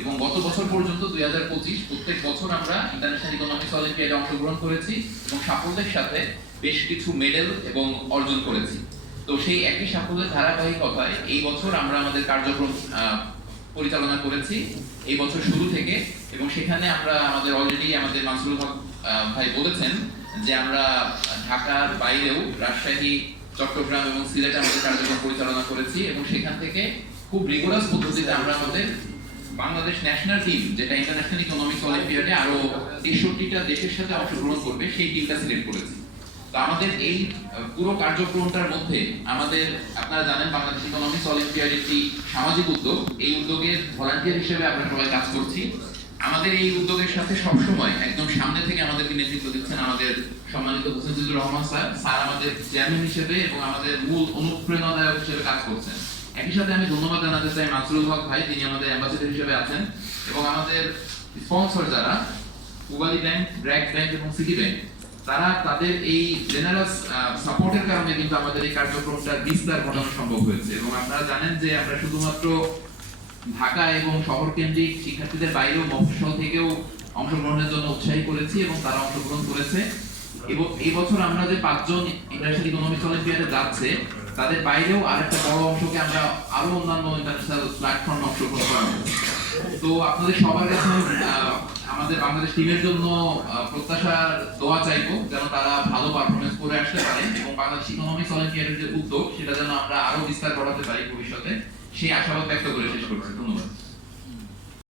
এবং গত বছর পর্যন্ত 2025 প্রত্যেক বছর আমরা ইন্টারন্যাশনাল ইকোনমিক্স অলিম্পিয়াডে অংশগ্রহণ করেছি এবং সাফল্যের সাথে বেশ কিছু মেডেল এবং অর্জন করেছি। তো সেই একই সাফল্যের ধারাবাহিকতায় এই বছর আমরা আমাদের কার্যক্রম পরিচালনা করেছি এই বছর শুরু থেকে, এবং সেখানে আমরা অলরেডি আমাদের মানসুরুল হক ভাই বলেছেন যে আমরা ঢাকার বাইরেও রাজশাহী, চট্টগ্রাম এবং সিলেটে আমাদের কার্যক্রম পরিচালনা করেছি, এবং সেখান থেকে খুব রিগোরাস পদ্ধতিতে আমরা আমাদের বাংলাদেশ ন্যাশনাল টিম, যেটা ইন্টারন্যাশনাল ইকোনমিক্স অলিম্পিয়াডে আরো 63টা দেশের সাথে অংশগ্রহণ করবে, সেই টিমটা সিলেক্ট করেছি। তো আমাদের এই পুরো কার্যক্রমটার মধ্যে আপনারা জানেন বাংলাদেশ ইকোনমিক্স অলিম্পিয়াড একটি সামাজিক উদ্যোগ। এই উদ্যোগের ভলান্টিয়ার হিসেবে আমরা সবাই কাজ করছি। আমাদের এই উদ্যোগের সাথে সবসময় একদম সামনে থেকে আমাদেরকে নেতৃত্ব দিচ্ছেন আমাদের সম্মানিত হোসেন জিল্লুর রহমান স্যার আমাদের চেয়ারম্যান হিসেবে এবং আমাদের মূল অনুপ্রেরণাদায়ক হিসেবে কাজ করছেন। একই সাথে আমি ধন্যবাদ জানাতে চাই মানসুরুল হক ভাই, তিনি আমাদের অ্যাম্বাসেডর হিসেবে আছেন, এবং আমাদের স্পন্সর যারা পূবালী ব্যাংক, ব্র্যাক ব্যাংক এবং সিটি ব্যাংক, তারা তাদের এই জেনারেস সাপোর্টের কারণে কিন্তু আমাদের এই কার্যক্রমটা বিস্তার ঘটানো সম্ভব হয়েছে। এবং আপনারা জানেন যে আমরা শুধুমাত্র ঢাকা এবং শহর কেন্দ্রিক শিক্ষার্থীদের বাইরেও মফস্বল থেকেও অংশগ্রহণের জন্য উৎসাহী করেছি এবং তারা অংশগ্রহণ করেছে। এবং এই বছর আমরা যে 5 জন ইন্টারন্যাশনাল ইকোনমিক্স অলিম্পিয়াডে যাচ্ছে, তাদের বাইরেও আরেকটা বড় অংশকে আমরা আরো অন্যান্য ইন্টারন্যাশনাল প্ল্যাটফর্মে অংশগ্রহণ করাবো। তো আপনাদের সবার কাছে আমাদের বাংলাদেশ টিমের জন্য প্রত্যাশার দোয়া চাইবো, যেন তারা ভালো পারফরমেন্স করে আসতে পারে এবং বাংলাদেশ ইকোনমিক্স অলিম্পিয়াডের যে উদ্যোগ, সেটা যেন আমরা আরো বিস্তার করাতে পারি ভবিষ্যতে, সেই আশাবাদ ব্যক্ত করে শেষ করছি। ধন্যবাদ।